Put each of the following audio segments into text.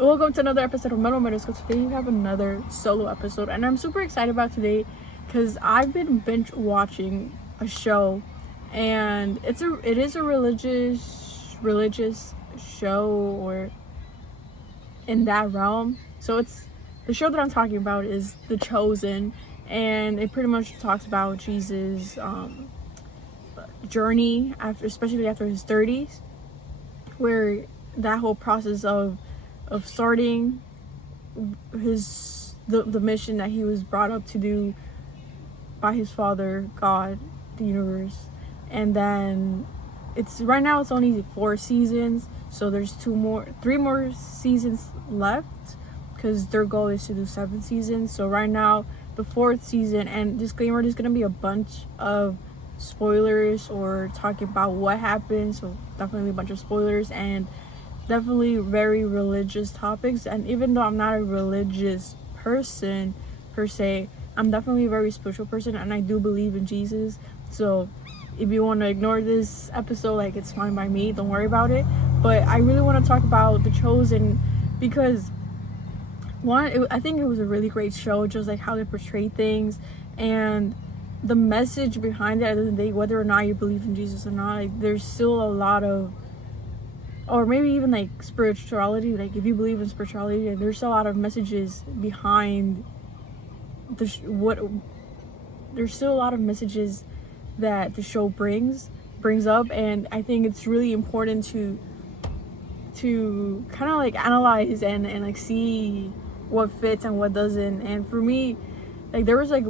Welcome to another episode of Metal Middle School. Today we have another solo episode, and I'm super excited about today because I've been binge watching a show, and it is a religious show or in that realm. So it's the show that I'm talking about is The Chosen, and it pretty much talks about Jesus' journey especially after his 30s, where that whole process of starting the mission that he was brought up to do by his father, God, the universe. And then it's right now it's only 4 seasons, so there's 3 more seasons left because their goal is to do 7 seasons. So right now the 4th season, and disclaimer, there's gonna be a bunch of spoilers or talking about what happened, so definitely a bunch of spoilers and definitely very religious topics. And even though I'm not a religious person per se, I'm definitely a very spiritual person, and I do believe in Jesus. So if you want to ignore this episode, like, it's fine by me, don't worry about it. But I really want to talk about The Chosen because I think it was a really great show, just like how they portray things and the message behind it. At the end of the day, whether or not you believe in Jesus or not, like, there's still a lot of, or maybe even like spirituality, like if you believe in spirituality, there's a lot of messages behind there's still a lot of messages that the show brings up. And I think it's really important to kind of like analyze and like see what fits and what doesn't. And for me, like, there was like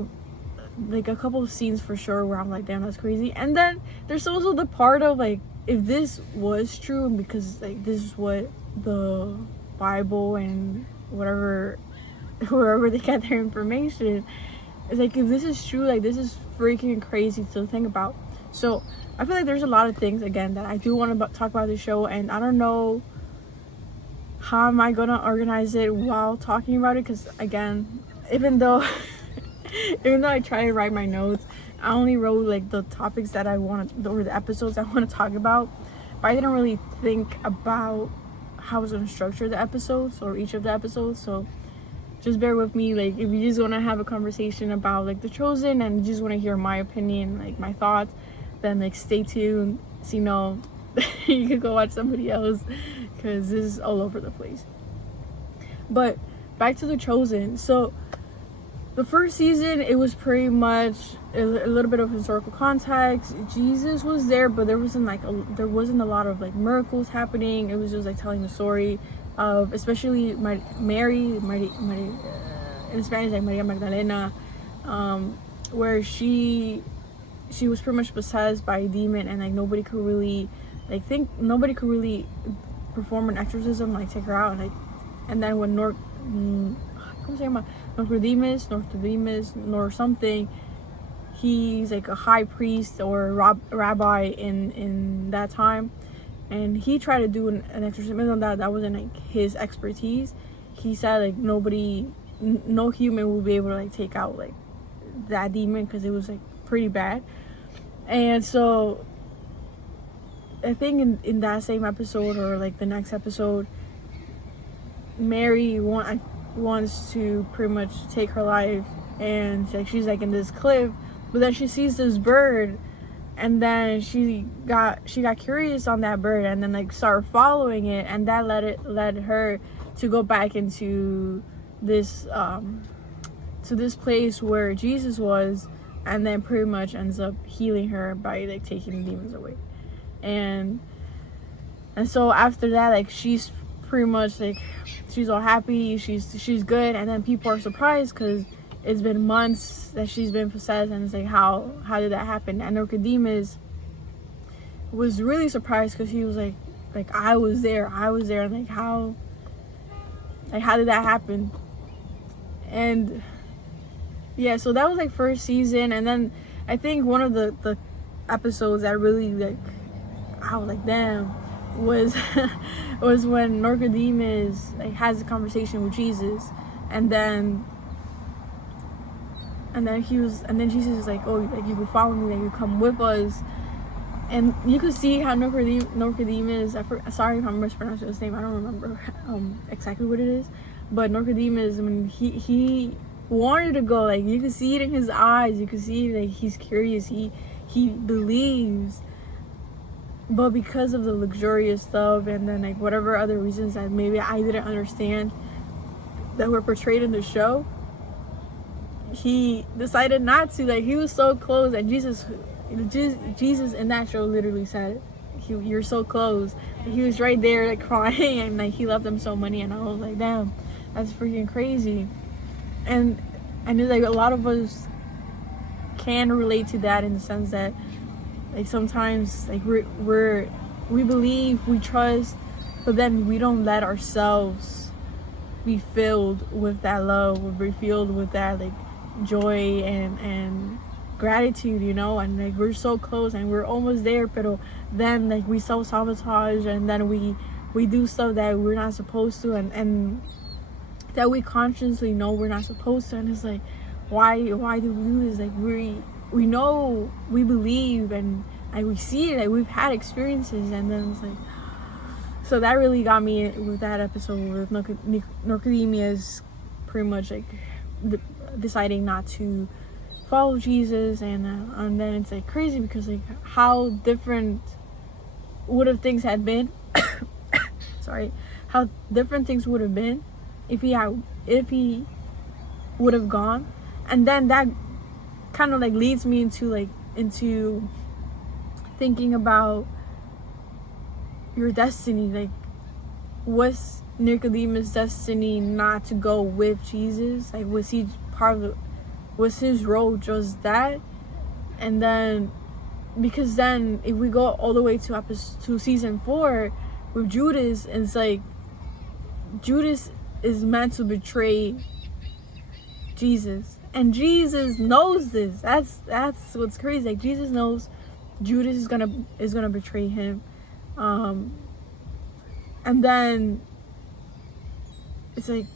a couple of scenes for sure where I'm like, damn, that's crazy. And then there's also the part of like, if this was true, because like this is what the Bible and wherever they get their information, it's like, if this is true, like, this is freaking crazy to think about. So I feel like there's a lot of things, again, that I do want to talk about the show, and I don't know how am I gonna organize it while talking about it, because again, even though I try to write my notes, I only wrote like the topics that I want, or the episodes I want to talk about, but I didn't really think about how I was going to structure the episodes or each of the episodes. So just bear with me. Like, if you just want to have a conversation about like The Chosen and you just want to hear my opinion, like my thoughts, then like stay tuned. So, you could go watch somebody else because this is all over the place. But back to The Chosen. So the first season, it was pretty much a little bit of historical context. Jesus was there, but there wasn't a lot of like miracles happening. It was just like telling the story of, especially Mary, in Spanish, like Maria Magdalena, where she was pretty much possessed by a demon, and like nobody could really perform an exorcism, like take her out, and then when Norcodemus nor something, he's like a high priest or rabbi in that time, and he tried to do an exorcism. Even though that wasn't like his expertise, he said like no human would be able to like take out like that demon because it was like pretty bad. And so I think in that same episode or like the next episode, Mary wants to pretty much take her life, and like she's like in this cliff, but then she sees this bird, and then she got curious on that bird, and then like started following it, and that led her to go back into this to this place where Jesus was, and then pretty much ends up healing her by like taking the demons away. And so after that, like, she's pretty much like, she's all happy, she's good, and then people are surprised because it's been months that she's been possessed, and it's like, how did that happen? And Nicodemus was really surprised because he was like I was there, and like how did that happen? And yeah, so that was like first season. And then I think one of the episodes that really like, I was like, damn, was when Nicodemus like has a conversation with Jesus, and then Jesus is like, oh, like, you can follow me, like, you come with us. And you could see how Norcodemus, sorry if I'm mispronouncing his name, I don't remember exactly what it is, but Norcodemus, I mean, he wanted to go, like, you could see it in his eyes, you could see, like, he's curious, he believes, but because of the luxurious stuff and then, like, whatever other reasons that maybe I didn't understand that were portrayed in the show, he decided not to. Like, he was so close, and Jesus in that show literally said, "You're so close." He was right there, like, crying, and like he loved them so many, and I was like, "Damn, that's freaking crazy." And I knew like a lot of us can relate to that in the sense that, like, sometimes like we believe, we trust, but then we don't let ourselves be filled with that love, or be filled with that, like, joy and gratitude, you know. And like we're so close and we're almost there, but then like we self-sabotage, and then we do stuff that we're not supposed to, and that we consciously know we're not supposed to. And it's like, why do we do this? Like, we know, we believe, and we see it, like we've had experiences, and then it's like, so that really got me with that episode with Norcodemus pretty much like deciding not to follow Jesus, and then it's like crazy because like how different would have things had been sorry, how different things would have been if he would have gone. And then that kind of like leads me into thinking about your destiny. Like, was Nicodemus' destiny not to go with Jesus? Like, was his role just that? And then, because then if we go all the way to season 4 with Judas, it's like Judas is meant to betray Jesus, and Jesus knows this. That's what's crazy. Like, Jesus knows Judas is gonna betray him, and then it's like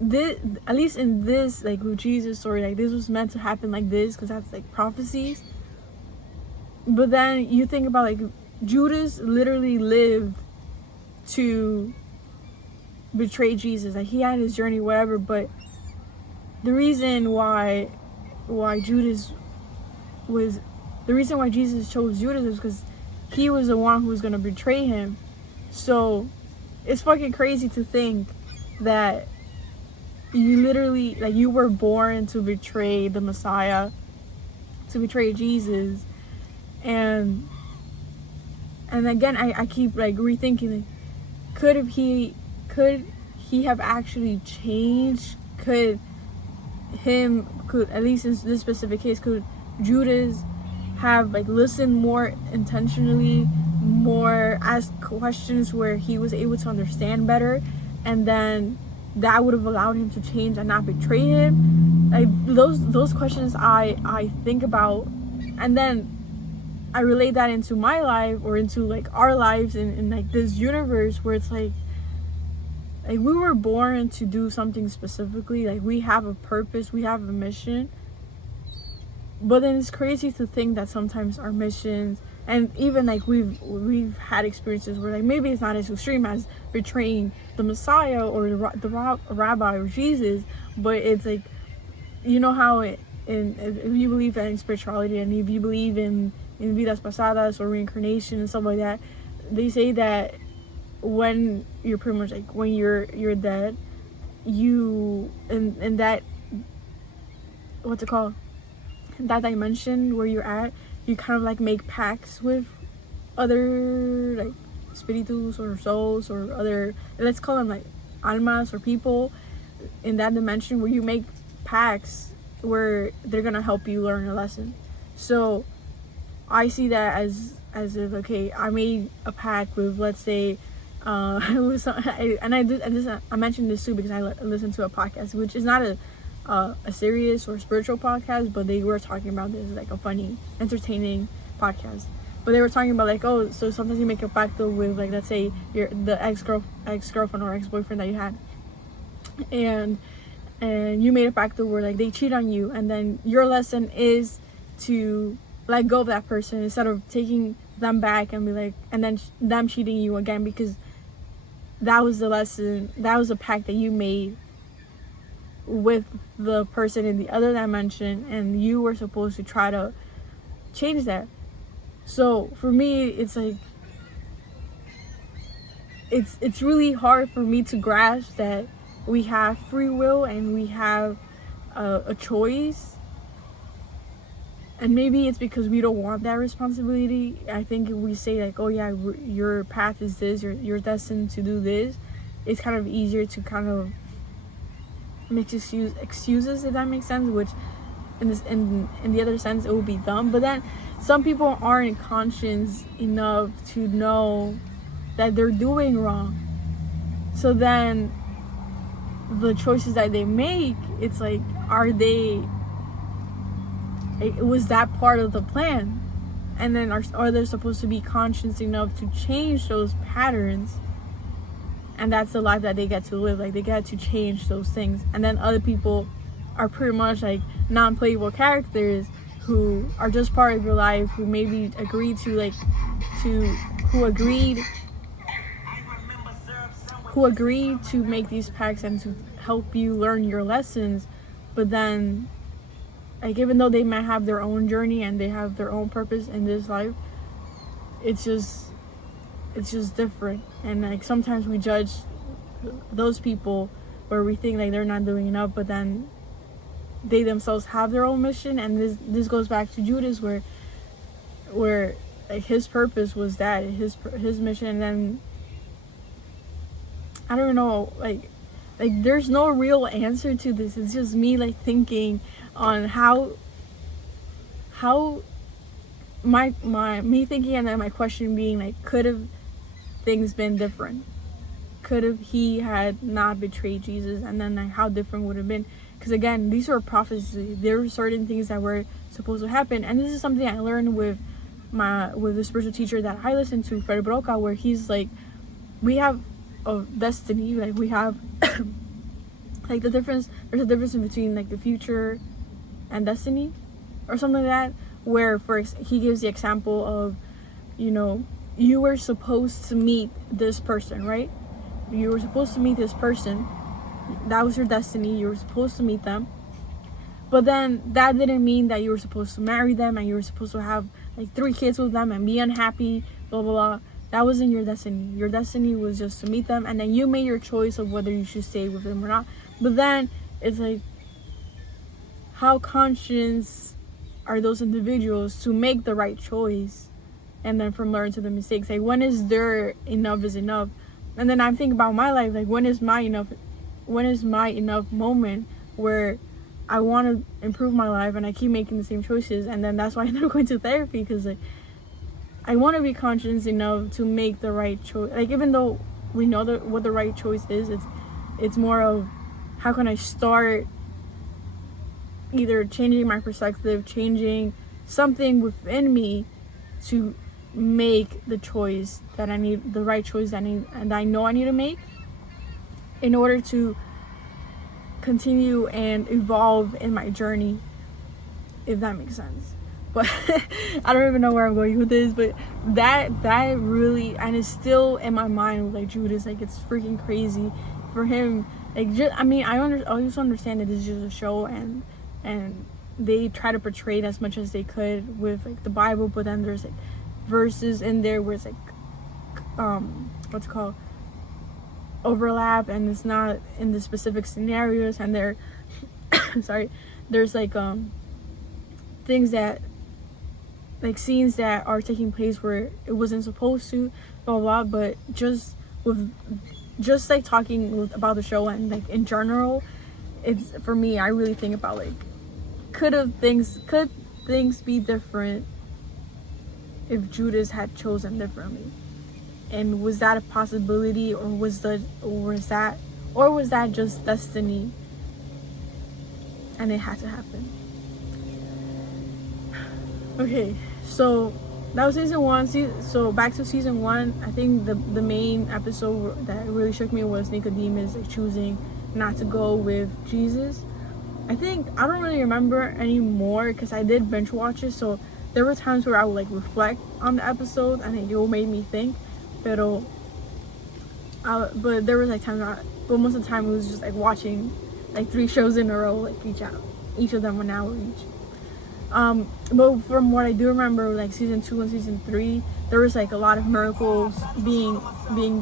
this, at least in this, like, with Jesus story, like, this was meant to happen like this because that's like prophecies. But then you think about, like, Judas literally lived to betray Jesus. Like, he had his journey, whatever, but the reason why Jesus chose Judas was because he was the one who was gonna betray him. So it's fucking crazy to think that you literally, like, you were born to betray the Messiah, to betray Jesus. And again, I keep like rethinking, like, could he have actually changed? Could at least in this specific case, could Judas have like listened more intentionally, more asked questions where he was able to understand better, and then that would have allowed him to change and not betray him? Like, those questions I think about, and then I relate that into my life, or into like our lives in like this universe, where it's like we were born to do something specifically. Like, we have a purpose, we have a mission. But then it's crazy to think that sometimes our missions, and even like we've had experiences where, like, maybe it's not as extreme as betraying the Messiah or the rabbi or Jesus, but it's like, you know how if you believe in spirituality, and if you believe in vidas pasadas or reincarnation and stuff like that, they say that when you're pretty much like, when you're dead, you in that, what's it called, in that dimension where you're at, you kind of like make pacts with other like spiritus or souls or other, let's call them like almas or people in that dimension, where you make pacts where they're gonna help you learn a lesson. So I see that as if, okay, I made a pact with, let's say, I mentioned this too because I listened to a podcast, which is not a serious or spiritual podcast, but they were talking about this, like, a funny, entertaining podcast. But they were talking about, like, oh, so sometimes you make a pacto with, like, let's say the ex-girlfriend or ex-boyfriend that you had, and you made a pacto where, like, they cheat on you, and then your lesson is to let go of that person instead of taking them back and be like, and then them cheating you again, because that was the lesson, that was a pact that you made with the person in the other dimension, and you were supposed to try to change that. So for me, it's like, it's really hard for me to grasp that we have free will and we have a choice. And maybe it's because we don't want that responsibility. I think if we say like, oh yeah, your path is this, you're destined to do this, it's kind of easier to kind of make excuses, if that makes sense, which in the other sense it would be dumb. But then some people aren't conscious enough to know that they're doing wrong. So then the choices that they make, it's like, was that part of the plan? And then are they supposed to be conscious enough to change those patterns? And that's the life that they get to live. Like, they get to change those things. And then other people are pretty much like non-playable characters who are just part of your life, who maybe agreed to make these pacts and to help you learn your lessons. But then, like, even though they might have their own journey and they have their own purpose in this life, it's just different. And like, sometimes we judge those people where we think like they're not doing enough, but then they themselves have their own mission. And this goes back to Judas, where like his purpose was that his mission. And then I don't know, like there's no real answer to this. It's just me like thinking on how me thinking, and then my question being like, could have things been different? Could have he had not betrayed Jesus, and then like how different would have been? Because again, these were prophecies. There were certain things that were supposed to happen, and this is something I learned with the spiritual teacher that I listened to, Fred Broca, where he's like, we have a destiny, like we have like there's a difference between like the future and destiny or something like that, where first he gives the example of, you were supposed to meet this person, right? You were supposed to meet this person. That was your destiny. You were supposed to meet them. But then that didn't mean that you were supposed to marry them and you were supposed to have like 3 kids with them and be unhappy, blah, blah, blah. That wasn't your destiny. Your destiny was just to meet them, and then you made your choice of whether you should stay with them or not. But then it's like, how conscious are those individuals to make the right choice and then from learn to the mistakes? Like, when is there enough is enough? And then I'm thinking about my life, like, when is my enough moment where I want to improve my life and I keep making the same choices? And then that's why I ended up going to therapy, because like, I want to be conscious enough to make the right choice. Like, even though we know what the right choice is, it's more of, how can I start either changing my perspective, changing something within me to make the choice that I need, the right choice that I need, and I know I need to make, in order to continue and evolve in my journey, if that makes sense. But I don't even know where I'm going with this, but that really, and it's still in my mind with like Judas. Like, it's freaking crazy for him. Like, I just understand that this is just a show, and they try to portray it as much as they could with like the Bible, but then there's like verses in there where it's like what's it called, overlap, and it's not in the specific scenarios, and they're sorry, there's like things that, like, scenes that are taking place where it wasn't supposed to, blah blah blah. But just like talking about the show and like in general, it's, for me, I really think about like, could things be different if Judas had chosen differently? And was that a possibility, or was that just destiny and it had to happen? Okay, so that was season 1. So back to season 1, I think the main episode that really shook me was Nicodemus like choosing not to go with Jesus. I don't really remember anymore because I did binge watch it, so there were times where I would like reflect on the episode and it made me think, but there was like times but most of the time it was just like watching like 3 shows in a row, like each of them 1 hour each. But from what I do remember, like season 2 and season 3, there was like a lot of miracles being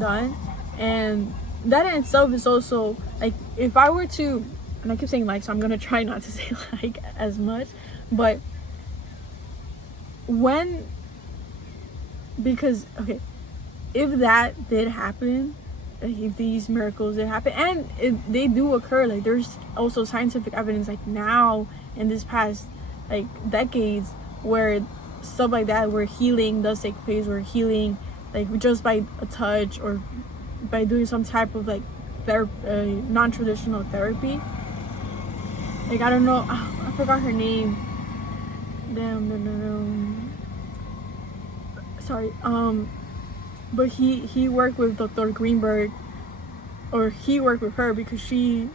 done, and that in itself is also like, if I were to, and I keep saying like, so I'm gonna try not to say like as much, but because okay, if that did happen, like if these miracles did happen, and they do occur, like there's also scientific evidence like now in this past like decades where stuff like that, where healing does take place, where healing like just by a touch or by doing some type of like non-traditional therapy. Like I don't know, I forgot her name. Sorry. But he worked with Dr. Greenberg, or he worked with her because I'm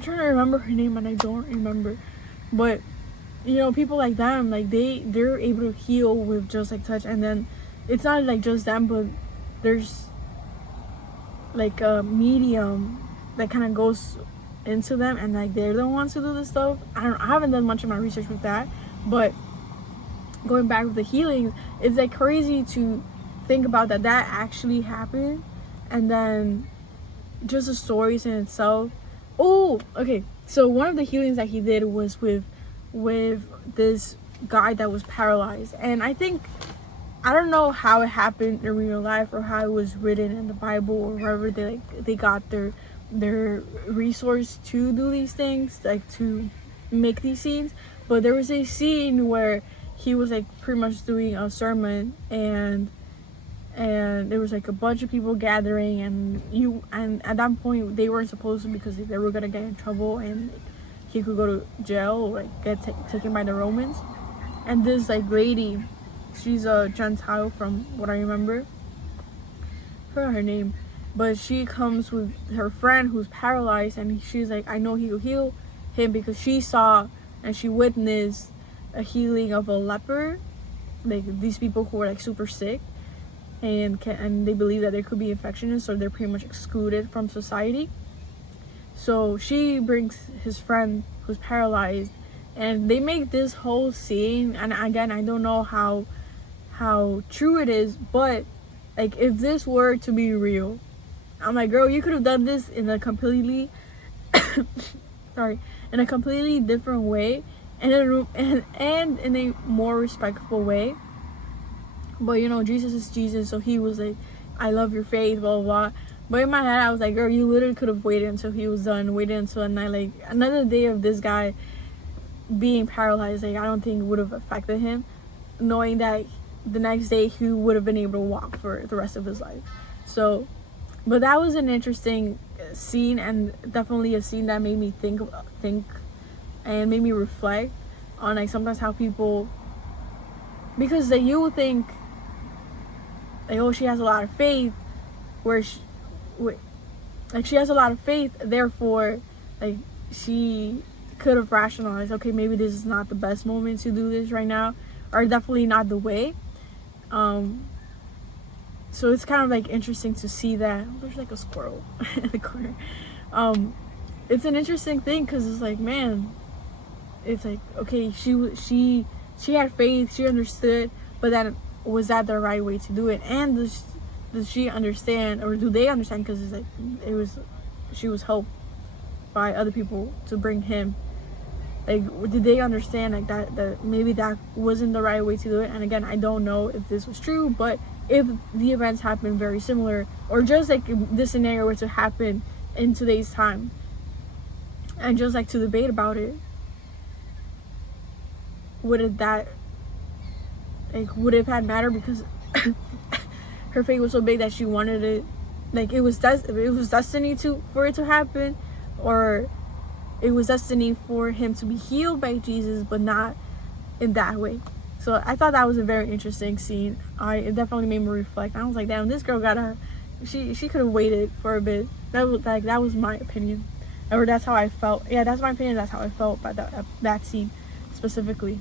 trying to remember her name and I don't remember. But you know, people like them, like they're able to heal with just like touch. And then it's not like just them, but there's like a medium that kind of goes into them, and like they're the ones who do this stuff. I haven't done much of my research with that, but going back with the healing, it's like crazy to think about that actually happened. And then just the stories in itself. Oh, okay, so one of the healings that he did was with this guy that was paralyzed, and I don't know how it happened in real life or how it was written in the Bible or wherever they got their resource to do these things, like to make these scenes. But there was a scene where he was like pretty much doing a sermon, and there was like a bunch of people gathering, and at that point they weren't supposed to, because they were gonna get in trouble and he could go to jail or like get taken by the Romans. And this like lady, she's a Gentile from what I remember, I forgot her name, but she comes with her friend who's paralyzed, and she's like, I know he will heal him, because she saw and she witnessed a healing of a leper, like these people who were like super sick, and they believe that there could be infections, so they're pretty much excluded from society. So she brings his friend who's paralyzed, and they make this whole scene. And again, I don't know how true it is, but like if this were to be real, I'm like, girl, you could have done this in a completely in a completely different way, and in a more respectful way. But you know, Jesus is Jesus, so he was like, I love your faith, blah blah blah. But in my head I was like, girl, you literally could have waited until he was done, waited until a night, like another day of this guy being paralyzed. Like I don't think would have affected him, knowing that the next day he would have been able to walk for the rest of his life. So, but that was an interesting scene, and definitely a scene that made me think and made me reflect on like sometimes how people, because like you would think like, oh, she has a lot of faith, like she has a lot of faith, therefore like she could have rationalized, okay, maybe this is not the best moment to do this right now, or definitely not the way. So it's kind of like interesting to see that there's like a squirrel in the corner. It's an interesting thing, because it's like, man, it's like, okay, she had faith, she understood, but then was that the right way to do it? And does she understand, or do they understand? Because it's like she was helped by other people to bring him. Like, did they understand like that maybe that wasn't the right way to do it? And again, I don't know if this was true, but if the events happen very similar, or just like this scenario were to happen in today's time, and just like to debate about it, would it have had matter? Because her faith was so big that she wanted it, like it was destiny for it to happen, or it was destiny for him to be healed by Jesus, but not in that way. So I thought that was a very interesting scene. It definitely made me reflect. I was like, damn, this girl she could have waited for a bit. That was my opinion, or that's how I felt. Yeah, that's my opinion. That's how I felt by that scene specifically.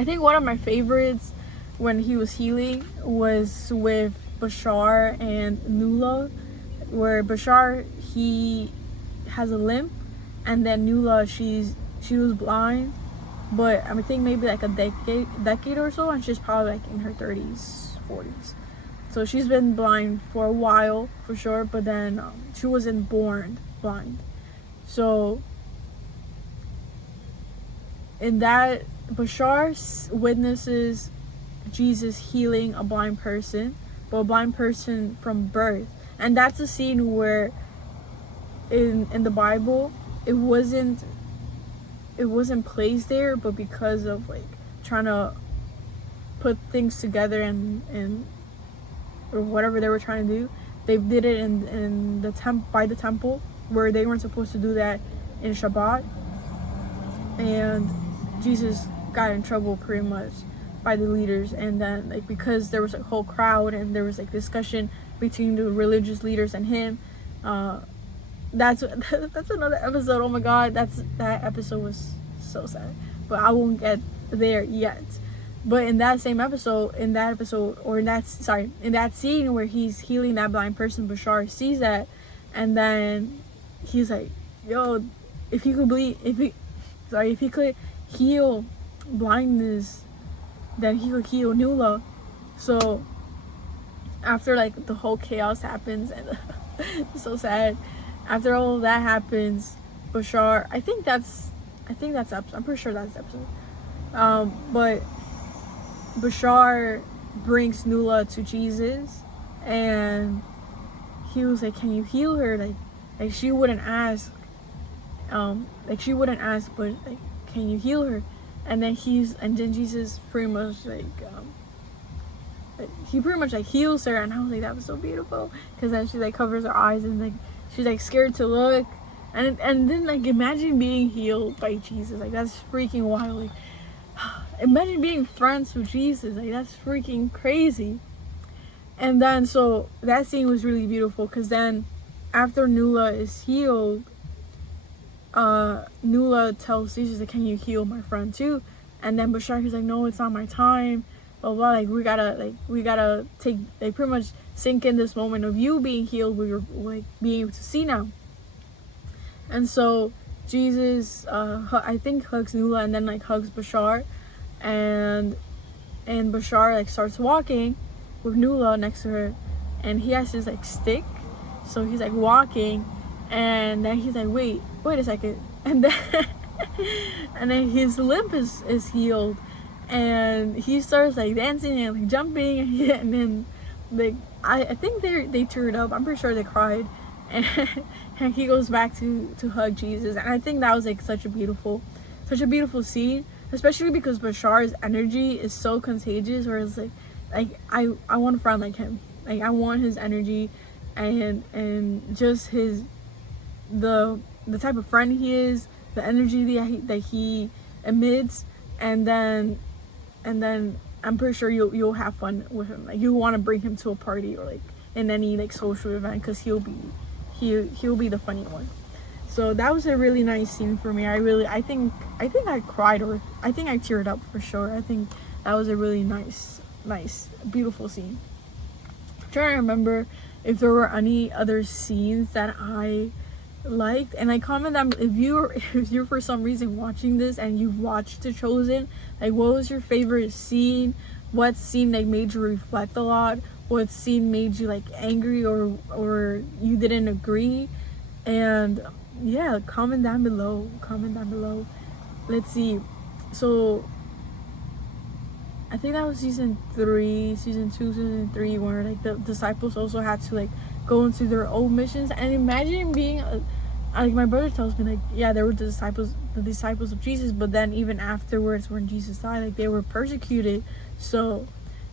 I think one of my favorites when he was healing was with Bashar and Nula, where Bashar, he has a limp, and then Nula, she was blind, but I think maybe like a decade or so, and she's probably like in her 30s, 40s. So she's been blind for a while for sure, but then she wasn't born blind. So in that, Bashar witnesses Jesus healing a blind person, but a blind person from birth. And that's a scene where in the Bible it wasn't placed there, but because of like trying to put things together and or whatever they were trying to do, they did it in the by the temple, where they weren't supposed to do that in Shabbat. And Jesus got in trouble pretty much by the leaders, and then like because there was a whole crowd and there was like discussion between the religious leaders and him. That's another episode. Oh my god, that episode was so sad, but I won't get there yet. But in that same episode, in that scene where he's healing that blind person, Bashar sees that, and then he's like, yo, if he could heal blindness, then he could heal Nula. So after like the whole chaos happens, and it's so sad, after all of that happens, Bashar, I'm pretty sure that's the episode. But Bashar brings Nula to Jesus, and he was like, can you heal her? Like she wouldn't ask, but like, can you heal her? And then Jesus pretty much he pretty much like heals her, and I was like, that was so beautiful, because then she like covers her eyes, and like she's like scared to look, and then like imagine being healed by Jesus, like that's freaking wild. Like, imagine being friends with Jesus, like that's freaking crazy. And then so that scene was really beautiful, because then after Nula is healed, Nula tells Jesus, like, can you heal my friend too? And then Bashar, he's like, no, it's not my time, blah blah, like we gotta take, like, pretty much sink in this moment of you being healed, where you're like being able to see now. And so Jesus I think hugs Nula, and then like hugs Bashar, and Bashar like starts walking with Nula next to her, and he has his like stick, so he's like walking, and then he's like, wait a second, and then his limp is healed, and he starts like dancing and like jumping, and then like I think they teared up. I'm pretty sure they cried, and he goes back to hug Jesus, and I think that was like such a beautiful scene, especially because Bashar's energy is so contagious, where it's like I want a friend like him, like I want his energy, and just the type of friend he is, the energy that he emits, and then I'm pretty sure you'll have fun with him. Like you want to bring him to a party or like in any like social event, because he'll be the funny one. So that was a really nice scene for me. I think I cried, or I think I teared up for sure. I think that was a really nice, beautiful scene. I'm trying to remember if there were any other scenes that I liked, and like comment them if you're for some reason watching this and you've watched The Chosen, like what was your favorite scene? What scene like made you reflect a lot? What scene made you like angry or you didn't agree? And yeah, comment down below. Let's see. So I think that was season 2, season 3, where like the disciples also had to like go into their own missions. And imagine being like my brother tells me, like, yeah, there were the disciples of Jesus, but then even afterwards when Jesus died, like they were persecuted. So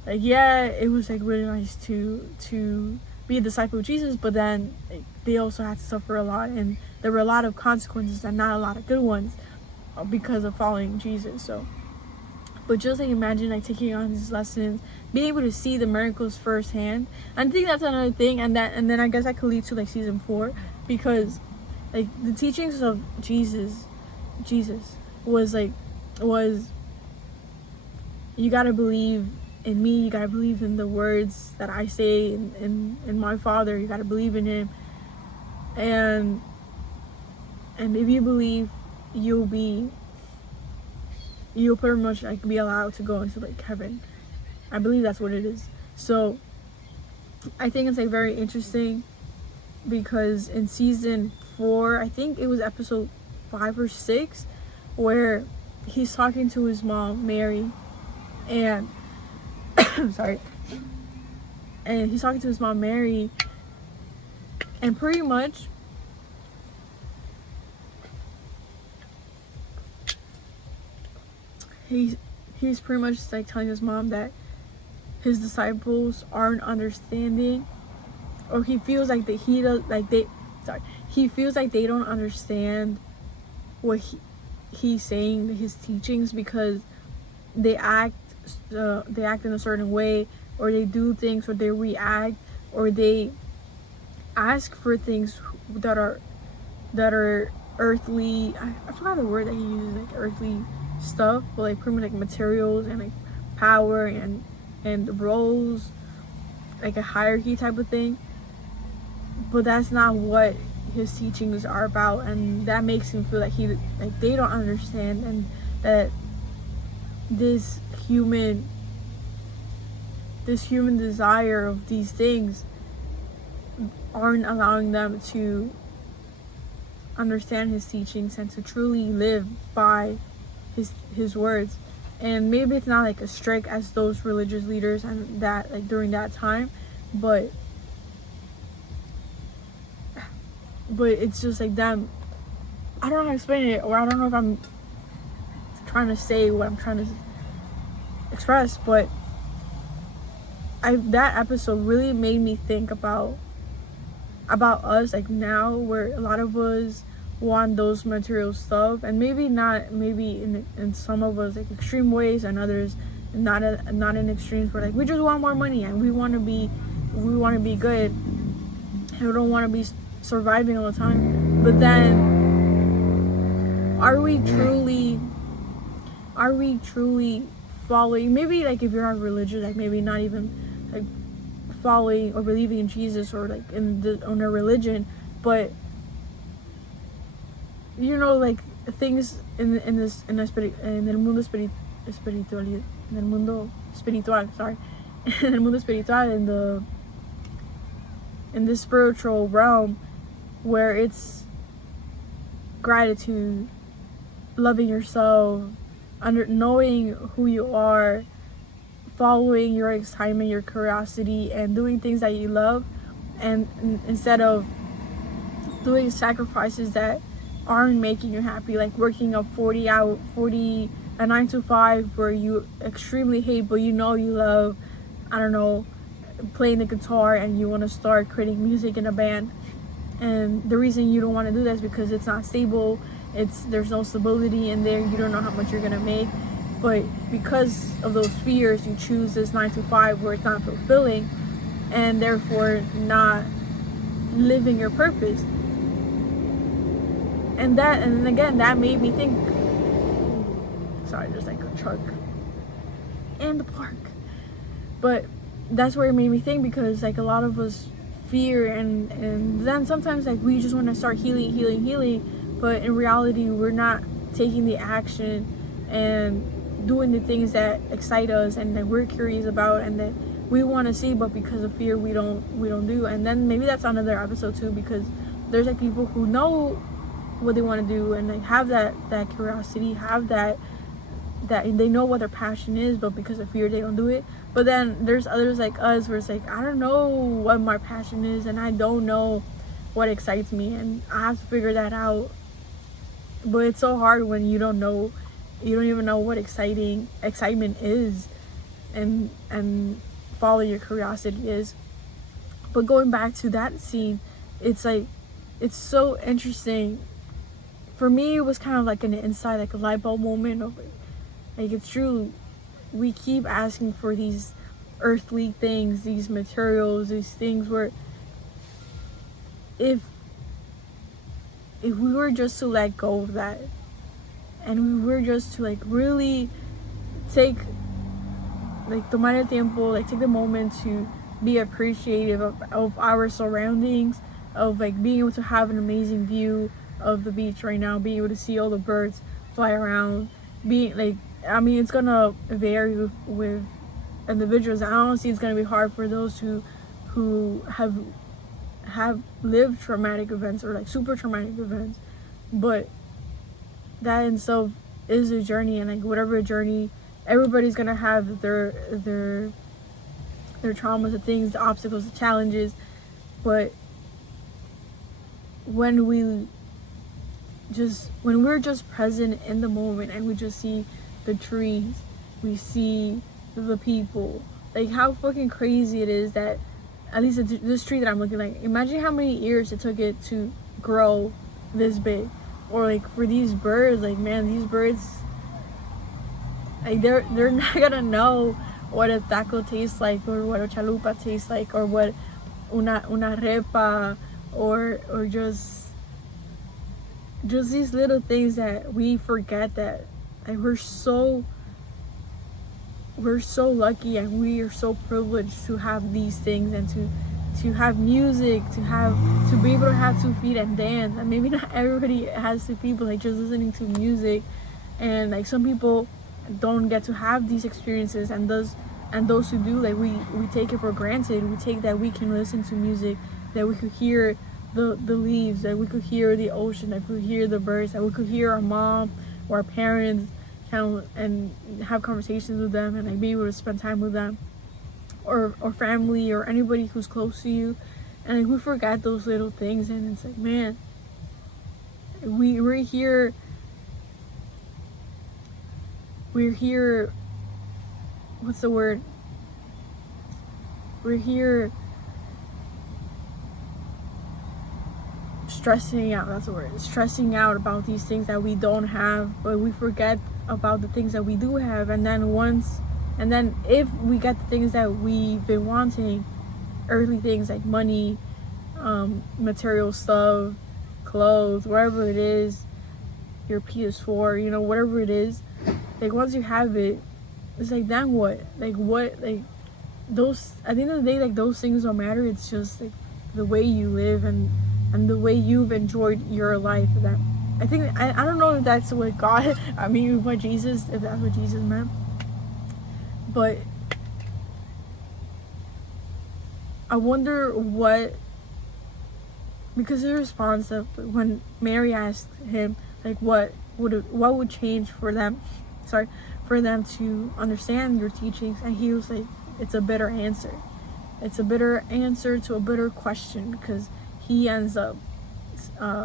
like, yeah, it was like really nice to be a disciple of Jesus, but then like, they also had to suffer a lot, and there were a lot of consequences and not a lot of good ones because of following Jesus. So but just like imagine like taking on these lessons, being able to see the miracles firsthand. I think that's another thing, and then I guess that could lead to like season 4, because like the teachings of Jesus was you gotta believe in me, you gotta believe in the words that I say in my Father, you gotta believe in him. And if you believe, you'll pretty much like be allowed to go into like heaven. I believe that's what it is. So I think it's like very interesting, because in season 4, I think it was episode 5 or 6, where he's talking to his mom Mary, and sorry, and he's talking to his mom Mary, and pretty much he's pretty much like telling his mom that his disciples aren't understanding, or he feels like that he feels like they don't understand what he's saying, his teachings, because they act in a certain way, or they do things, or they react, or they ask for things that are earthly. I forgot the word that he uses, like earthly stuff, but like pretty much like materials and like power and roles, like a hierarchy type of thing. But that's not what his teachings are about, and that makes him feel like they don't understand, and that this human desire of these things aren't allowing them to understand his teachings and to truly live by his words. And maybe it's not like as strict as those religious leaders and that like during that time, but it's just like them. I don't know how to explain it, or I don't know if I'm trying to say what I'm trying to express, but that episode really made me think about us, like now, where a lot of us want those material stuff, and maybe in some of us like extreme ways, and others not in extremes, where like we just want more money and we want to be good, and we don't want to be surviving all the time. But then are we truly following, maybe like if you're not religious, like maybe not even like following or believing in Jesus, or like in a religion, but you know, like things in el mundo espiritual, sorry, in el mundo espiritual, in this spiritual realm, where it's gratitude, loving yourself, knowing who you are, following your excitement, your curiosity, and doing things that you love, and instead of doing sacrifices that aren't making you happy, like working a 9 to 5 where you extremely hate, but you know you love, I don't know, playing the guitar, and you want to start creating music in a band. And the reason you don't want to do that is because it's not stable, there's no stability in there, you don't know how much you're gonna make. But because of those fears, you choose this 9 to 5 where it's not fulfilling, and therefore not living your purpose. And again, that made me think, sorry, there's like a truck in the park. But that's where it made me think, because like a lot of us fear, and then sometimes like we just want to start healing, but in reality we're not taking the action and doing the things that excite us and that we're curious about and that we want to see, but because of fear we don't do. And then maybe that's another episode too, because there's like people who know what they want to do, and they have that curiosity, have that they know what their passion is, but because of fear they don't do it. But then there's others like us where it's like, I don't know what my passion is, and I don't know what excites me, and I have to figure that out. But it's so hard when you don't even know what excitement is, and follow your curiosity is. But going back to that scene, it's like, it's so interesting. For me, it was kind of like an inside, like a light bulb moment of like, it's true. We keep asking for these earthly things, these materials, these things where if we were just to let go of that, and we were just to like really take like tomar el tiempo, like take the moment to be appreciative of our surroundings, of like being able to have an amazing view of the beach right now, being able to see all the birds fly around, being like, I mean, it's gonna vary with individuals. I honestly, it's gonna be hard for those who have lived traumatic events or like super traumatic events, but that in itself is a journey, and like whatever journey, everybody's gonna have their traumas, the things, the obstacles, the challenges, but when we're just present in the moment and we just see the trees, we see the people, like how fucking crazy it is that at least this tree that I'm looking at, imagine how many years it took it to grow this big. Or like for these birds, like man, these birds, like they're not gonna know what a taco tastes like, or what a chalupa tastes like, or what una repa, or just these little things that we forget, that like we're so lucky and we are so privileged to have these things, and to have music, to be able to have 2 feet and dance. And maybe not everybody has 2 feet, but like just listening to music, and like some people don't get to have these experiences, and those who do, like we take it for granted. We take that we can listen to music, that we could hear the leaves, that we could hear the ocean, that we could hear the birds, that we could hear our mom or our parents and have conversations with them, and like be able to spend time with them, or family, or anybody who's close to you. And like we forget those little things, and it's like, man, we're here what's the word, we're here stressing out, that's the word, stressing out about these things that we don't have, but we forget about the things that we do have. And then if we get the things that we've been wanting, earthly things like money, material stuff, clothes, wherever it is, your PS4, you know, whatever it is, like once you have it, it's like, then what, like those, at the end of the day, like those things don't matter. It's just like the way you live and the way you've enjoyed your life. That I think, I don't know if that's what God, I mean what Jesus, if that's what Jesus meant, but I wonder what, because the response of when Mary asked him like what would change for them to understand your teachings, and he was like, it's a bitter answer. It's a bitter answer to a bitter question, because he ends up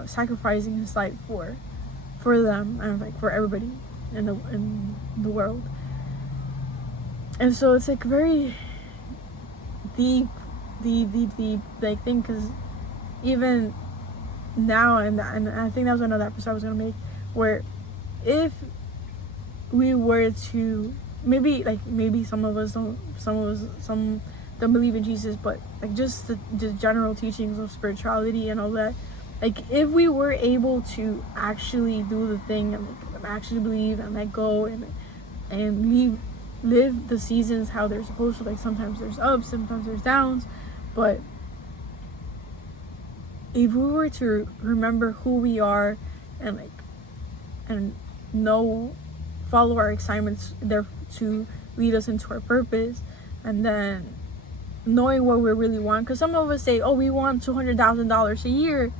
sacrificing his life for them, and like for everybody in the world. And so it's like very deep like thing, because even now, and I think that was another episode I was gonna make, where if we were to maybe some don't believe in Jesus, but like just the general teachings of spirituality and all that, like if we were able to actually do the thing and like, actually believe and let go and live the seasons how they're supposed to, like sometimes there's ups, sometimes there's downs, but if we were to remember who we are and follow our excitements there to lead us into our purpose, and then knowing what we really want, because some of us say, oh, we want $200,000 a year.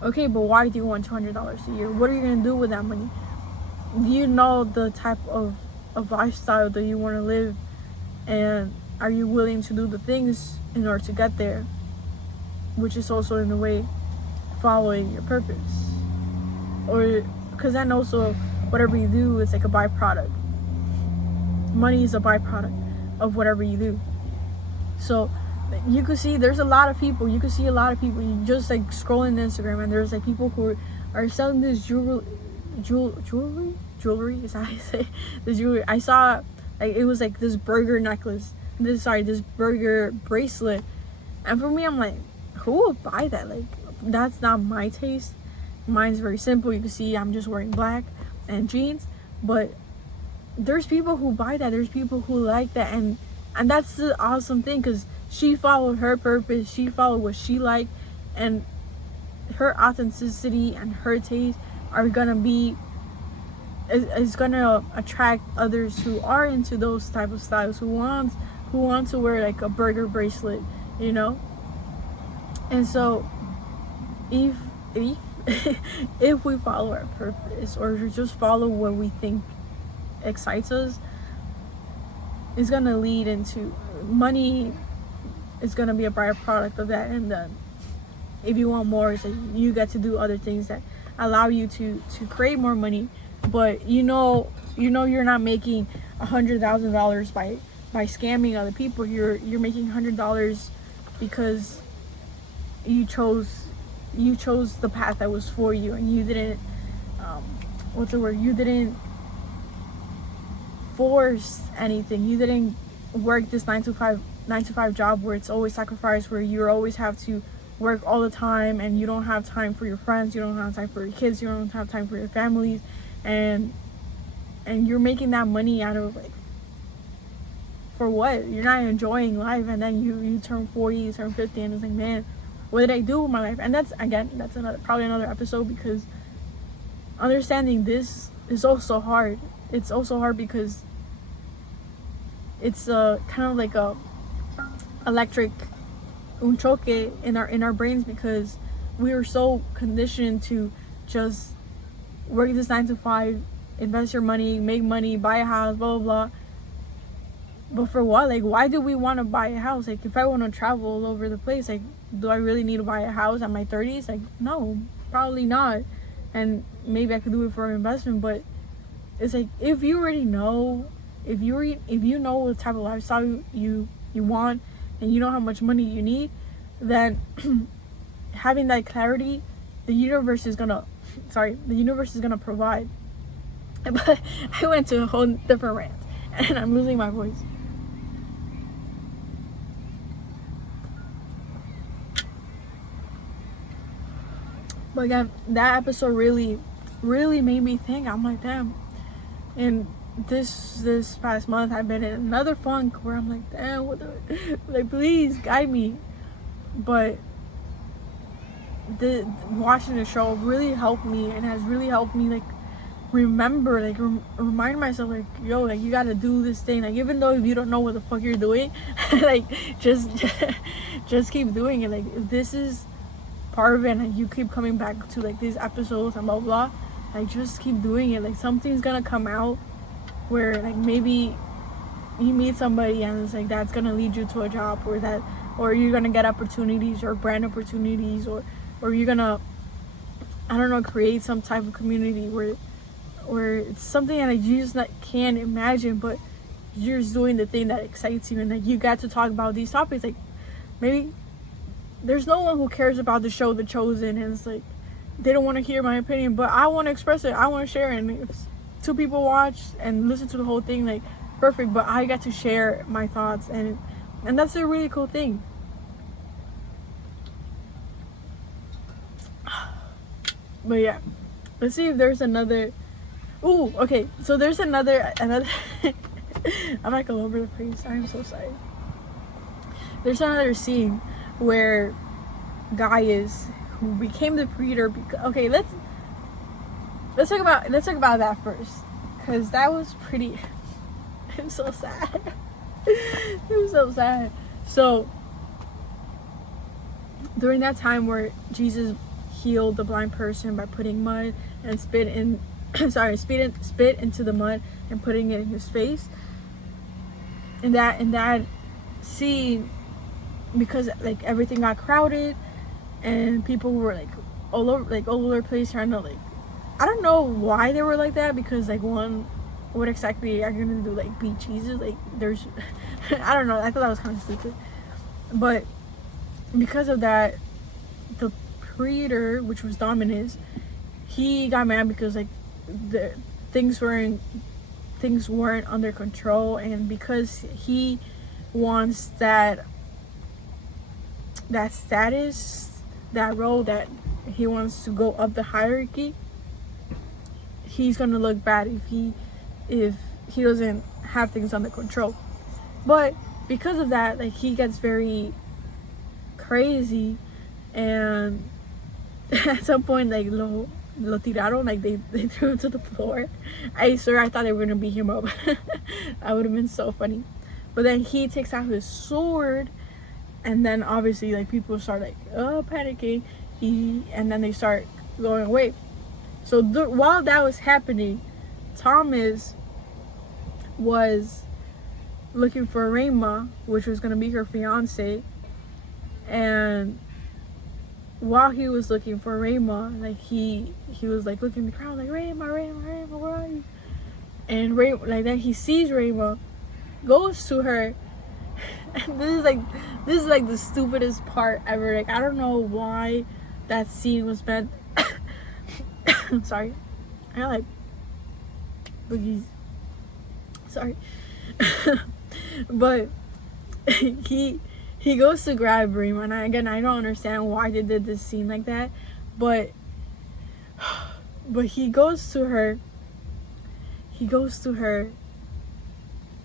Okay, but why do you want $200 a year? What are you going to do with that money? Do you know the type of lifestyle that you want to live, and are you willing to do the things in order to get there, which is also in a way following your purpose? Or because then also whatever you do is like a byproduct. Money is a byproduct of whatever you do. So you could see there's a lot of people, you just like scrolling Instagram, and there's like people who are selling this jewelry, is that how you say this jewelry? I saw like it was like this burger necklace, this burger bracelet, and for me, I'm like, who would buy that? Like, that's not my taste. Mine's very simple. You can see I'm just wearing black and jeans, but there's people who buy that, there's people who like that, and And that's the awesome thing, because she followed her purpose, she followed what she liked, and her authenticity and her taste are gonna be is gonna attract others who are into those type of styles, who want to wear like a burger bracelet, you know. And so if if we follow our purpose, or just follow what we think excites us, it's gonna lead into money. Is gonna be a byproduct of that. And then if you want more, it's like you get to do other things that allow you to create more money. But you're not making $100,000 by scamming other people. You're making $100 because you chose the path that was for you, and you didn't you didn't force anything. You didn't work this 9 to 5 job where it's always sacrifice, where you always have to work all the time, and you don't have time for your friends, you don't have time for your kids, you don't have time for your families, and you're making that money out of like, for what? You're not enjoying life. And then you turn 40, you turn 50, and it's like, man, what did I do with my life? And that's probably another episode, because understanding this is also hard. It's also hard because it's kind of like a electric un choque in our brains, because we are so conditioned to just work this 9 to 5, invest your money, make money, buy a house, blah blah blah. But for what? Like, why do we want to buy a house? Like, if I want to travel all over the place, like, do I really need to buy a house at my 30s? Like, no, probably not. And maybe I could do it for an investment, but it's like, if you already know, if you know what type of lifestyle you want, and you know how much money you need, then having that clarity, the universe is gonna provide. But I went to a whole different rant, and I'm losing my voice. But again, that episode really made me think. I'm like, damn. And this past month, I've been in another funk where I'm like, damn, like, please guide me. But watching the show really helped me, and has really helped me, like, remember, like, remind myself, like, yo, like, you gotta do this thing, like, even though if you don't know what the fuck you're doing, like, just keep doing it. Like, if this is part of it, and you keep coming back to, like, these episodes and blah blah, like, just keep doing it. Like, something's gonna come out where, like, maybe you meet somebody and it's like that's gonna lead you to a job, or you're gonna get opportunities, or brand opportunities, or you're gonna, I don't know, create some type of community where it's something that you just can't imagine, but you're just doing the thing that excites you, and like, you got to talk about these topics. Like, maybe there's no one who cares about the show The Chosen, and it's like they don't want to hear my opinion, but I want to express it, I want to share it. And if 2 people watch and listen to the whole thing, like, perfect, but I got to share my thoughts, and that's a really cool thing. But yeah, let's see if there's another. Ooh, okay, so there's another I'm like all over the place, I'm so sorry. There's another scene where Gaius, who became the preacher, okay, let's talk about that first, because that was pretty it was so sad. It was so sad. So during that time where Jesus healed the blind person by putting mud and spit into the mud and putting it in his face, in that scene, because like everything got crowded and people were like all over the place trying to, like, I don't know why they were like that, because like, one, what exactly are you gonna do, like, beat Jesus? Like, there's I don't know, I thought that was kind of stupid. But because of that, the preacher, which was Dominus, he got mad because like the things weren't under control, and because he wants that status, that role, that he wants to go up the hierarchy, he's gonna look bad if he doesn't have things under control. But because of that, like, he gets very crazy, and at some point, like, lo tiraron, like, they threw him to the floor. I swear I thought they were gonna beat him up. That would have been so funny. But then he takes out his sword, and then obviously, like, people start, like, panicking. And then they start going away. So while that was happening, Thomas was looking for Rayma, which was gonna be her fiance. And while he was looking for Rayma, like, he was, like, looking in the crowd, like, Rayma, where are you? And like, then he sees Rayma, goes to her, and this is like the stupidest part ever. Like, I don't know why that scene was meant. I'm sorry, I got, like, boogies. Sorry. But he goes to grab Rayma, and I don't understand why they did this scene like that, but he goes to her,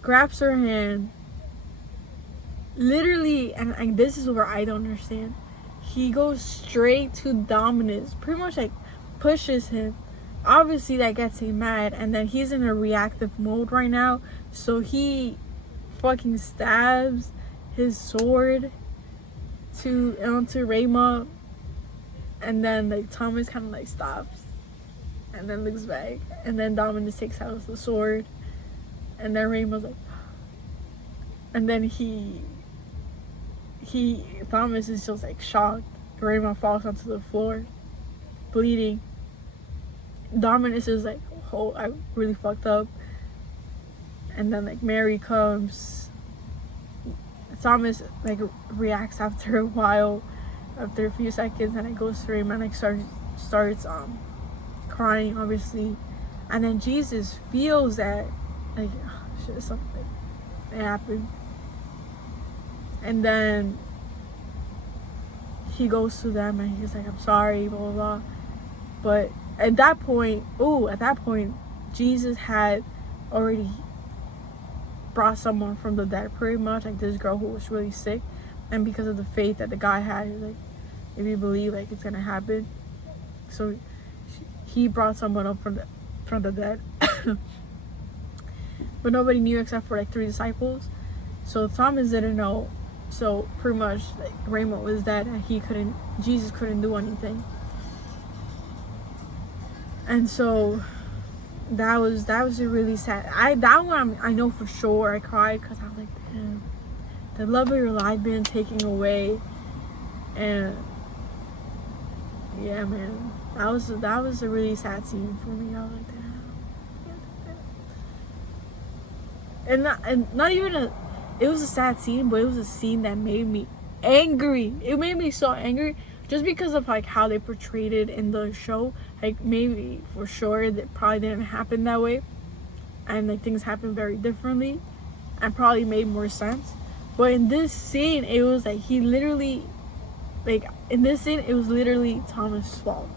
grabs her hand, literally, and this is where I don't understand. He goes straight to Dominus, pretty much, like, pushes him. Obviously that gets him mad, and then he's in a reactive mode right now, so he fucking stabs his sword onto Rayma, and then, like, Thomas kind of, like, stops and then looks back, and then Dominus takes out the sword, and then Rayma's like, and then Thomas is just, like, shocked. Rayma falls onto the floor, bleeding. Dominus is like, oh, I really fucked up. And then, like, Mary comes. Thomas, like, reacts after a while, after a few seconds, and it goes through him, and, like, starts crying, obviously. And then Jesus feels that, like, oh, shit, something happened. And then he goes to them, and he's like, I'm sorry, blah blah blah. But at that point, Jesus had already brought someone from the dead, pretty much, like this girl who was really sick, and because of the faith that the guy had, like, if you believe, like, it's gonna happen, so he brought someone up from the dead. But nobody knew except for, like, 3 disciples, so Thomas didn't know. So pretty much, like, Rayma was dead, and Jesus couldn't do anything. And so that was a really sad. That one I know for sure I cried, because I was like, damn, the love of your life being taken away. And yeah, man, that was a really sad scene for me. I was like, damn. And not even it was a sad scene, but it was a scene that made me angry. It made me so angry, just because of, like, how they portrayed it in the show. Like, maybe for sure that probably didn't happen that way, and, like, things happened very differently and probably made more sense. But in this scene, it was like he literally, like, in this scene, it was literally Thomas' fault.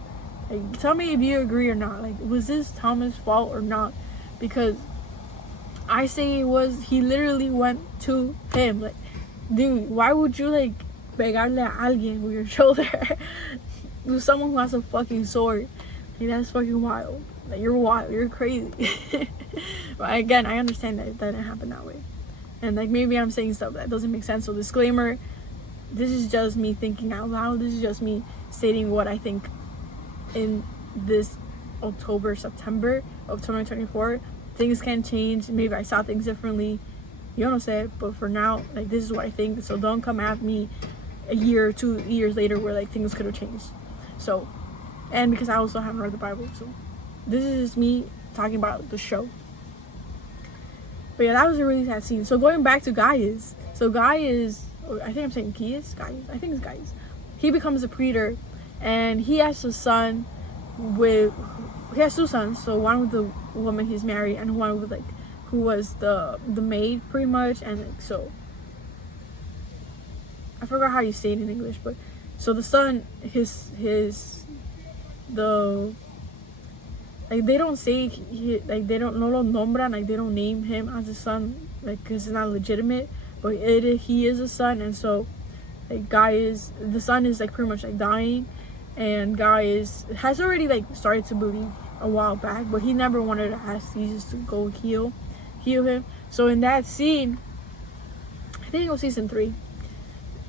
Like, tell me if you agree or not. Like, was this Thomas' fault or not? Because I say it was. He literally went to him. Like, dude, why would you, like, pegarle a alguien with your shoulder? To someone who has a fucking sword. Like, that's fucking wild. Like, you're wild. You're crazy. But again, I understand that it didn't happen that way. And, like, maybe I'm saying stuff that doesn't make sense. So disclaimer, this is just me thinking out loud. This is just me stating what I think in this September of 2024. Things can change. Maybe I saw things differently. You don't say it, but for now, like, this is what I think. So don't come at me a year or 2 years later where, like, things could have changed. So, and because I also haven't read the Bible, so this is just me talking about the show. But yeah, that was a really sad scene. So going back to Gaius. So Gaius, I think I'm saying Gaius. I think it's Gaius. He becomes a preacher, and he has a son he has 2 sons. So one with the woman he's married, and one with, like, who was the maid, pretty much. And, like, so I forgot how you say it in English, but so the son, like, they don't say like, they don't no lo nombran, like, they don't name him as a son, like, because it's not legitimate. but he is a son, and so like the son is like pretty much like dying, and Guy has already like started to believe a while back, but he never wanted to ask Jesus to go heal him. So in that scene, I think it was season 3,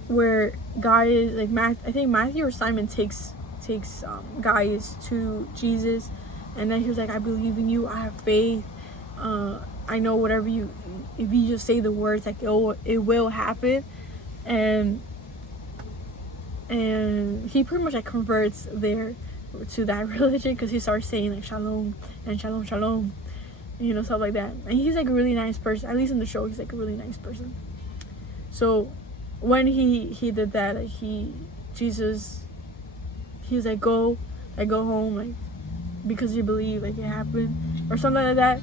where Guy is like I think Matthew or Simon takes Guy to Jesus, and then he was like, I believe in you, I have faith, I know whatever if you just say the words, like it will happen. And he pretty much like converts there to that religion, because he starts saying like shalom and shalom shalom, stuff like that. And he's like a really nice person, at least in the show he's like a really nice person. So when he did that, like he was like, go home, like, because you believe, like, it happened or something like that.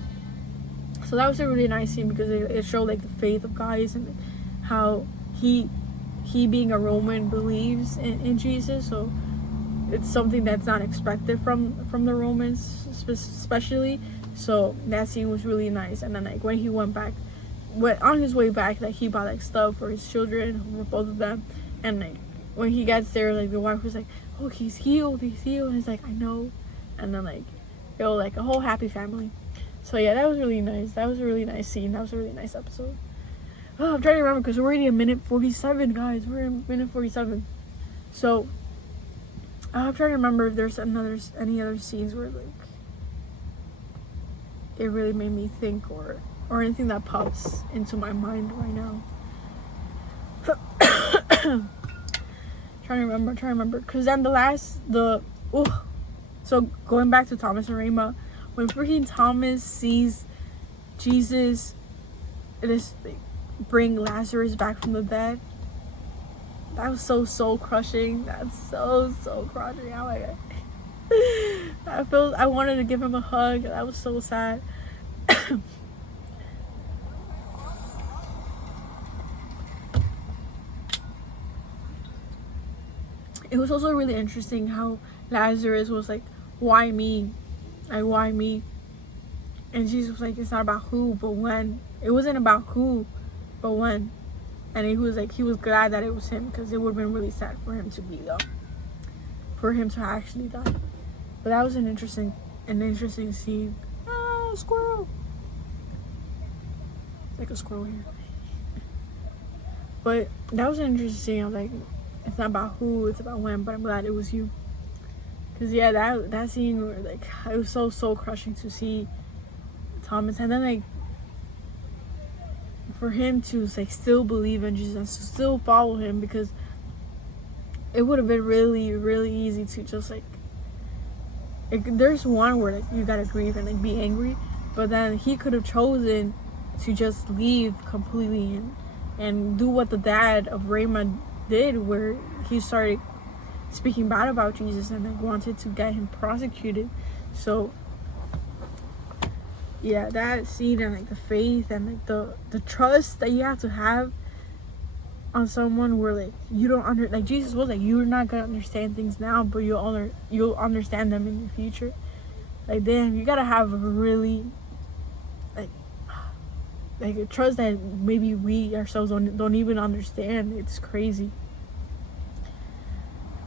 So that was a really nice scene, because it showed like the faith of guys, and how he being a Roman believes in Jesus. So it's something that's not expected from the Romans especially. So that scene was really nice. And then like when he went on his way back, like he bought like stuff for his children, for both of them. And like when he gets there, like the wife was like, oh, he's healed, and he's like, I know. And then like it was like a whole happy family. So yeah, that was really nice. That was a really nice scene. That was a really nice episode. Oh, I'm trying to remember, because we're already at minute 47, guys. We're in minute 47. So I'm trying to remember if there's any other scenes where like it really made me think, or anything that pops into my mind right now. Trying to remember, because then so going back to Thomas and Rama, when freaking Thomas sees Jesus like, bring Lazarus back from the dead, that was so soul crushing. That's so crushing. Oh my god. I wanted to give him a hug. That was so sad. It was also really interesting how Lazarus was like, why me? Like, why me? And Jesus was like, it's not about who, but when. It wasn't about who, but when. And he was glad that it was him, because it would have been really sad for him to actually die. But that was an interesting scene. Squirrel. It's like a squirrel here. But that was an interesting scene. I was like, it's not about who, it's about when, but I'm glad it was you. Because yeah, that scene where like it was so soul crushing to see Thomas, and then like for him to like still believe in Jesus and to still follow him, because it would have been really, really easy to just like there's one where like you gotta grieve and like be angry, but then he could have chosen to just leave completely and do what the dad of Raymond did, where he started speaking bad about Jesus and like wanted to get him prosecuted. So yeah, that scene, and like the faith and like the trust that you have to have on someone, where like you don't like Jesus was like, you're not gonna understand things now, but you'll understand them in the future. Like, damn, you gotta have a really like a trust that maybe we ourselves don't even understand. It's crazy.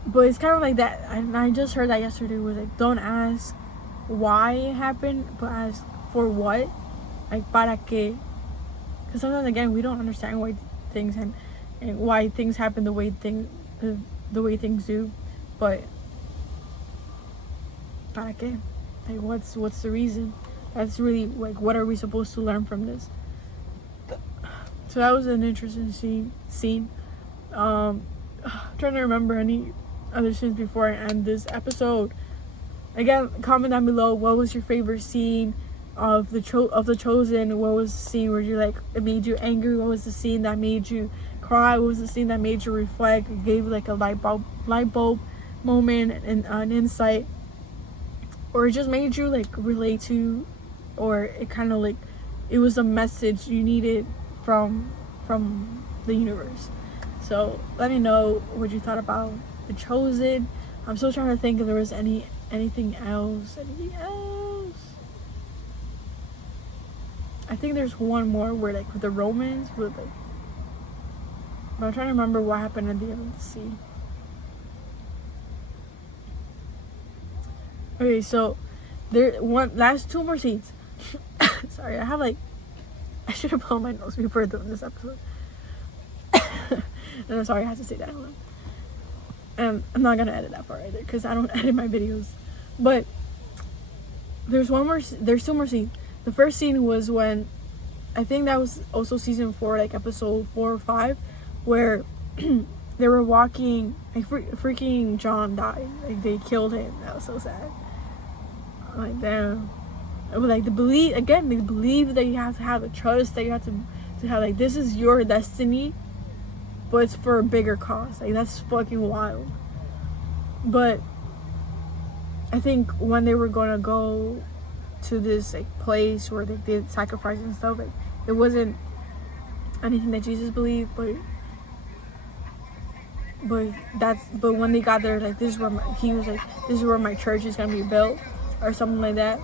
But it's kind of like that, and I just heard that yesterday, was like, don't ask why it happened, but ask for what, like para qué. Because sometimes again we don't understand why things and why things happen the way things do, but para qué, like what's the reason? That's really like, what are we supposed to learn from this? So that was an interesting scene. Trying to remember any other scenes before I end this episode. Again, comment down below, what was your favorite scene of the Chosen? What was the scene where you like, it made you angry? What was the scene that made you cry? What was the scene that made you reflect? It gave you like a light bulb moment and an insight, or it just made you like relate to, or it kind of like it was a message you needed from the universe. So let me know what you thought about The Chosen. I'm still trying to think if there was anything else. I think there's one more where like with the Romans, with like But I'm trying to remember what happened at the end of the sea. Okay, so last two more scenes. Sorry, I should have blown my nose before doing this episode. And I'm sorry I had to say that. And I'm not gonna edit that part either because I don't edit my videos. But there's two more scenes. The first scene was when, I think that was also season 4, like episode 4 or 5, where they were walking, like freaking John died. Like they killed him. That was so sad. I'm like, damn. But like they believe that you have to have the trust, that you have to have, like, this is your destiny, but it's for a bigger cause. Like, that's fucking wild. But I think when they were gonna go to this like place where they did sacrifice and stuff, like, it wasn't anything that Jesus believed, but when they got there, like, this is where he was like, this is where my church is gonna be built, or something like that.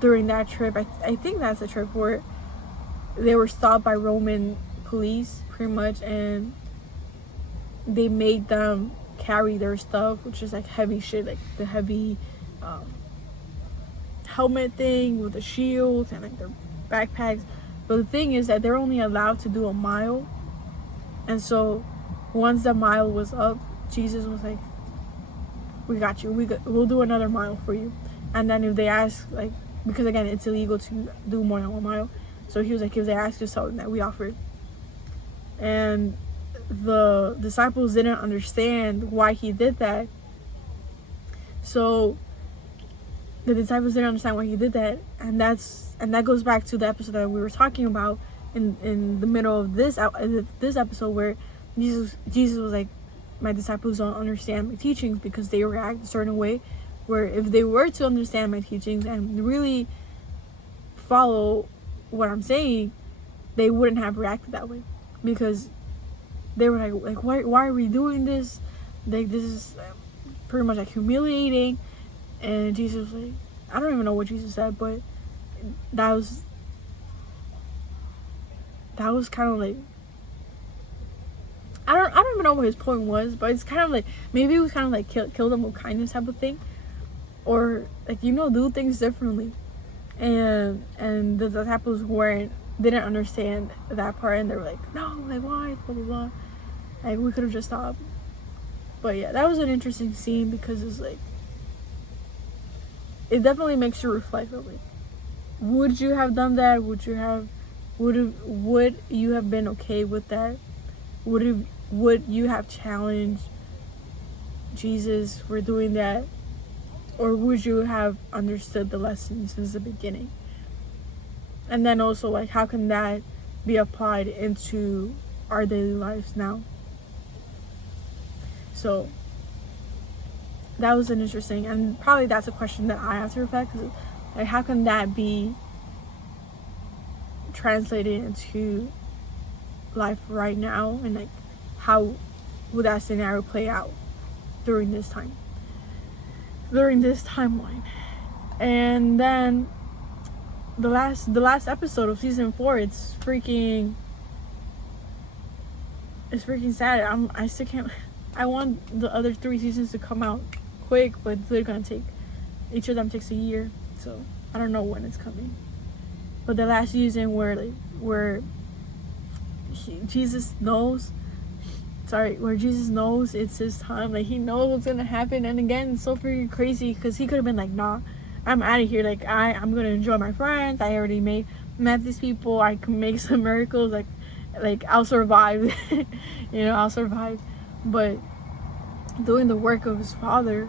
During that trip, I think that's the trip where they were stopped by Roman police, pretty much, and they made them carry their stuff, which is like heavy shit, like the heavy helmet thing with the shields and like their backpacks. But the thing is that they're only allowed to do a mile, and so once the mile was up, Jesus was like, we got you, we'll do another mile for you. And then if they ask, like, because again it's illegal to do more than 1 mile, so he was like, if they ask, just tell them that we offered. And the disciples didn't understand why he did that, so the disciples didn't understand why he did that, and that goes back to the episode that we were talking about in the middle of this episode, where Jesus was like, my disciples don't understand my teachings because they react a certain way, where if they were to understand my teachings and really follow what I'm saying, they wouldn't have reacted that way, because they were like why are we doing this? Like, this is pretty much like humiliating. And Jesus was like, I don't even know what Jesus said, but that was kind of like, I don't even know what his point was, but it's kind of like, maybe it was kind of like kill them with kindness type of thing, or like, do things differently. And the disciples didn't understand that part, and they were like, no, like, why, blah blah blah, like, we could have just stopped. But yeah, that was an interesting scene, because it's like, it definitely makes you reflect on, like, would you have done that? Would you have been okay with that? Would you have challenged Jesus for doing that? Or would you have understood the lesson since the beginning? And then also, like, how can that be applied into our daily lives now? So that was an interesting, and probably that's a question that I have to reflect, like, how can that be translated into life right now, and like, how would that scenario play out during this timeline? And then the last episode of season 4, it's freaking sad. I still can't. I want the other 3 seasons to come out quick, but they're gonna take, each of them takes a year, so I don't know when it's coming. But the last season where Jesus knows it's his time, like, he knows what's gonna happen. And again, it's so freaking crazy, because he could have been like, nah, I'm out of here, like, I'm gonna enjoy my friends, I already met these people, I can make some miracles, like I'll survive. I'll survive. But doing the work of his Father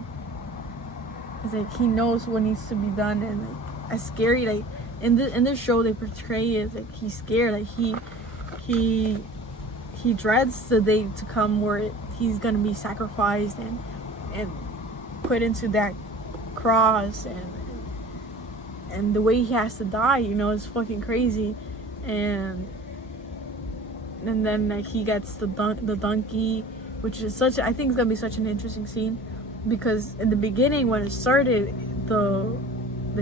is like, he knows what needs to be done. And like, as scary, like, in this show they portray it, like, he's scared, like, he dreads the day to come where he's gonna be sacrificed and put into that cross, and the way he has to die, is fucking crazy. And then, like, he gets the donkey, which is I think it's gonna be such an interesting scene, because in the beginning, when it started, the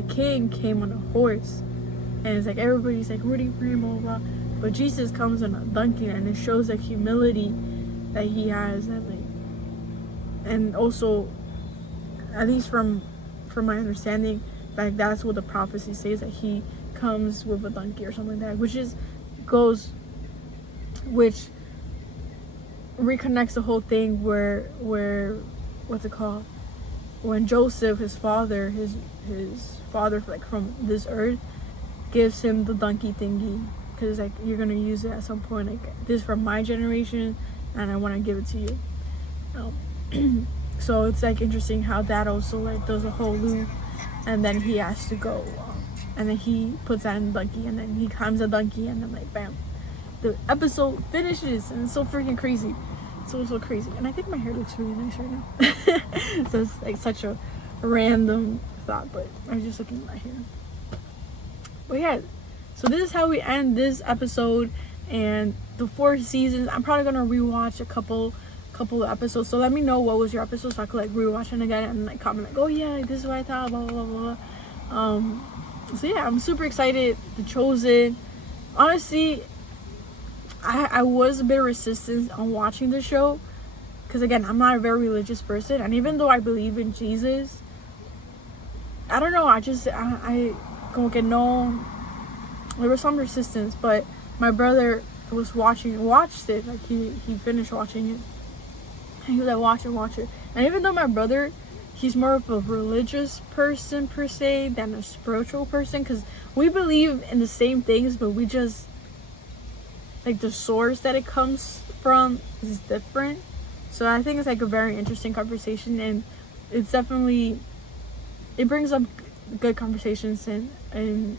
king came on a horse, and it's like, everybody's like rooting for him, blah blah blah. but Jesus comes on a donkey, and it shows like humility that he has, and like, and also, at least from my understanding, like that's what the prophecy says, that he comes with a donkey or something like that, which reconnects the whole thing where what's it called, when Joseph, his father like from this earth, gives him the donkey thingy, because like you're gonna use it at some point, like this is from my generation and I want to give it to you. So it's like interesting how that also like does a whole loop, and then he has to go, and then he puts that in the donkey, and then he climbs a donkey, and then like bam, the episode finishes, and it's so freaking crazy. It's so crazy, and I think my hair looks really nice right now. So it's like such a random thought, but I was just looking at my hair. But yeah, so this is how we end this episode and the 4 seasons. I'm probably gonna rewatch a couple of episodes, so let me know what was your episode, so I could like rewatch it again and like comment like, oh yeah, like, this is what I thought, blah blah blah blah. So yeah, I'm super excited. The Chosen, honestly, I was a bit resistant on watching the show, because again, I'm not a very religious person, and even though I believe in Jesus, I don't know, I como que no, there was some resistance. But my brother watched it, like he finished watching it, and he was like, watch it. And even though my brother, he's more of a religious person per se than a spiritual person, because we believe in the same things, but we just, like, the source that it comes from is different. So I think it's like a very interesting conversation, and it's definitely, it brings up good conversations and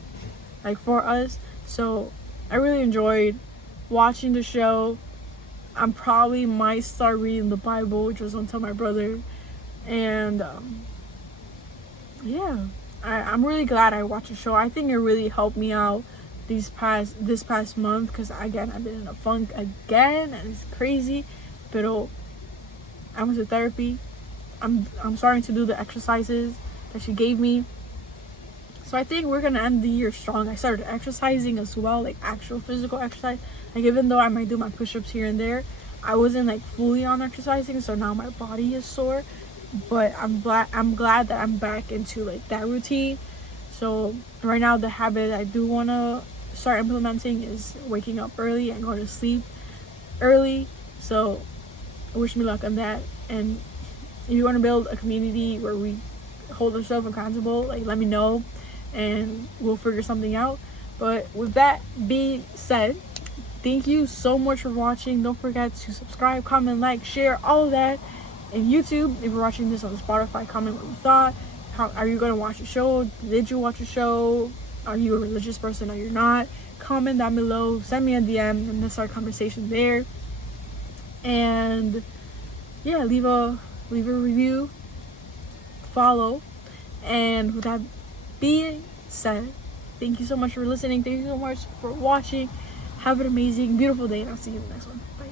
like for us. So I really enjoyed watching the show. I'm probably might start reading the Bible, which was until my brother. And yeah, I'm really glad I watched the show. I think it really helped me out this past month, because again, I've been in a funk again, and it's crazy. But I went to therapy. I'm starting to do the exercises that she gave me. So I think we're gonna end the year strong. I started exercising as well, like actual physical exercise. Like even though I might do my push-ups here and there, I wasn't like fully on exercising, so now my body is sore. But I'm glad that I'm back into like that routine. So right now, the habit I do wanna start implementing is waking up early and going to sleep early. So wish me luck on that. And if you want to build a community where we hold ourselves accountable, like let me know and we'll figure something out. But with that being said, thank you so much for watching. Don't forget to subscribe, comment, like, share, all of that. And YouTube, if you're watching this on Spotify, comment what you thought. How are you going to watch the show? Did you watch the show? Are you a religious person or you're not? Comment down below, send me a DM, and let's start a conversation there. And yeah, leave a review, follow. And with that being said, thank you so much for listening. Thank you so much for watching. Have an amazing, beautiful day, and I'll see you in the next one. Bye.